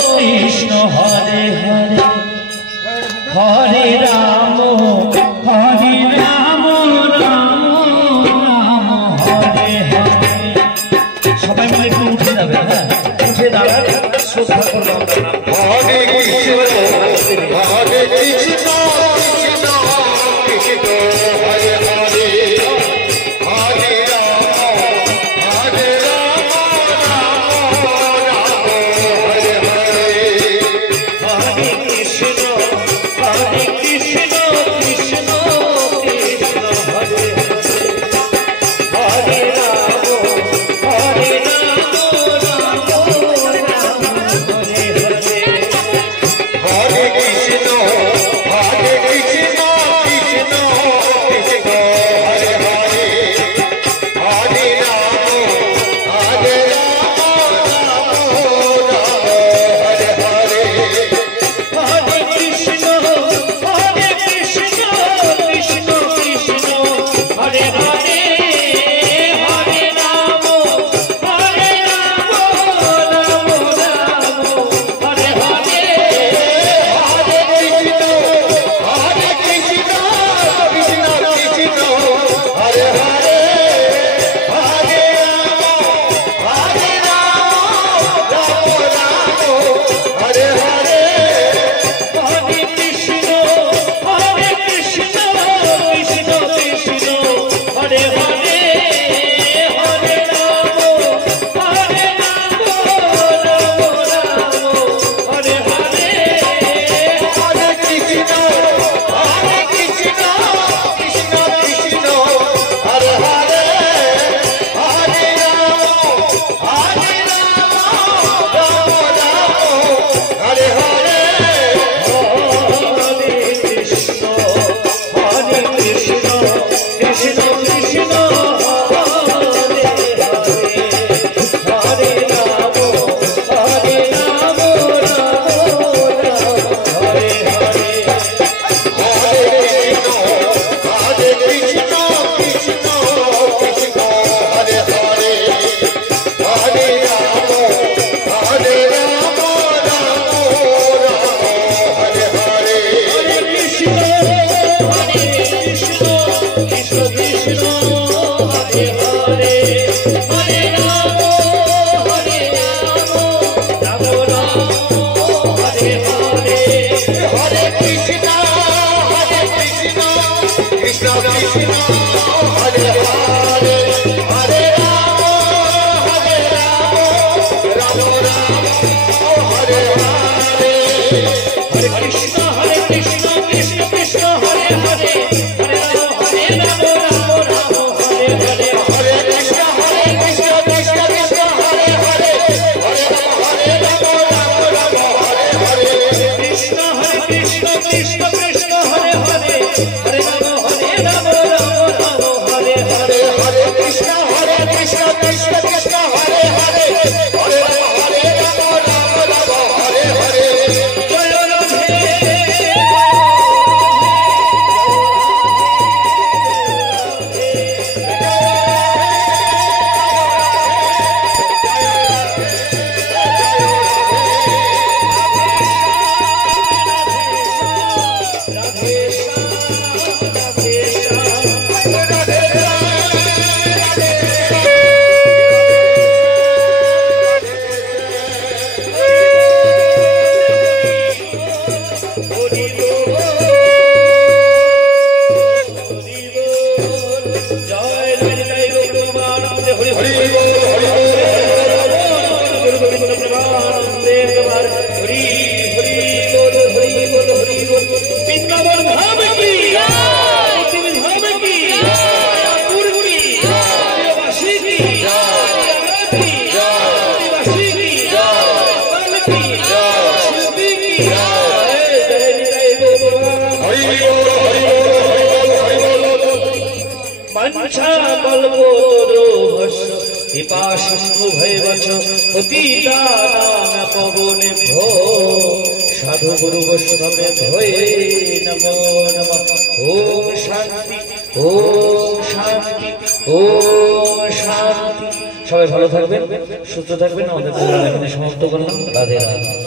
কৃষ্ণ হরে হরে হরে রাম রাম রাম হরে হরে। সবাই মিলে একটু উঠে যাবে, হ্যাঁ উঠে দাঁড়ান, শ্রদ্ধা করবো। হরে কৃষ্ণ হরে কৃষ্ণ কৃষ্ণ কৃষ্ণ হরে হরে হরে রাম হরে রাম রাম রাম হরে হরে। হরে কৃষ্ণ কৃষ্ণ কৃষ্ণ কৃষ্ণ হরে হরে রাম রাম রাম হরে হরে। হরে কৃষ্ণ হরে কৃষ্ণ কৃষ্ণ কৃষ্ণ হরে হরে হরে রাম হরে রাম রাম রাম হরে হরে। হরে কৃষ্ণ কৃষ্ণ কৃষ্ণ কৃষ্ণ হরে হরে হরে রাম রাম রাম হরে হরে। হরে কৃষ্ণ হরে কৃষ্ণ কৃষ্ণ কৃষ্ণ হরে হরে হরে রাম রাম হরে হরে। হরে কৃষ্ণ কৃষ্ণ কৃষ্ণ কৃষ্ণ হরে হরে হরে রাম রাম রাম হরে হরে। হরে কৃষ্ণ কৃষ্ণ কৃষ্ণ কৃষ্ণ হরে হরে হরে রাম রাম হরে হরে। হরে কৃষ্ণ কৃষ্ণ কৃষ্ণ হরে হরে হরে রাম রাম হরে হরে। হরে কৃষ্ণ কৃষ্ণ কৃষ্ণ হরে হরে হরে রাম রাম হরে হরে। কৃষ্ণ কৃষ্ণ কৃষ্ণ কৃষ্ণ হরে হরে হরে রাম রাম রাম হরে হরে। হরে কৃষ্ণ কৃষ্ণ কৃষ্ণ হরে হরে হরে রাম রাম রাম হরে হরে। হরে কৃষ্ণ কৃষ্ণ কৃষ্ণ হরে হরে হরে রাম রাম রাম হরে হরে। হরে কৃষ্ণ কৃষ্ণ কৃষ্ণ হরে হরে হরে রাম রাম হরে হরে। কৃষ্ণ কৃষ্ণ কৃষ্ণ কৃষ্ণ হরে হরে হরে রাম রাম রাম হরে হরে। হরে কৃষ্ণ কৃষ্ণ কৃষ্ণ হরে হরে হরে রাম রাম হরে হরে। জয় রাধে साधु गुरु वैष्णवे भये नमो नमः। ओम शांति ओम शांति ओम शांति। সবাই ভালো থাকবেন, সুস্থ থাকবেন। আমাদের প্রোগ্রাম এখানে সমাপ্ত করলাম। রাধে রাধে।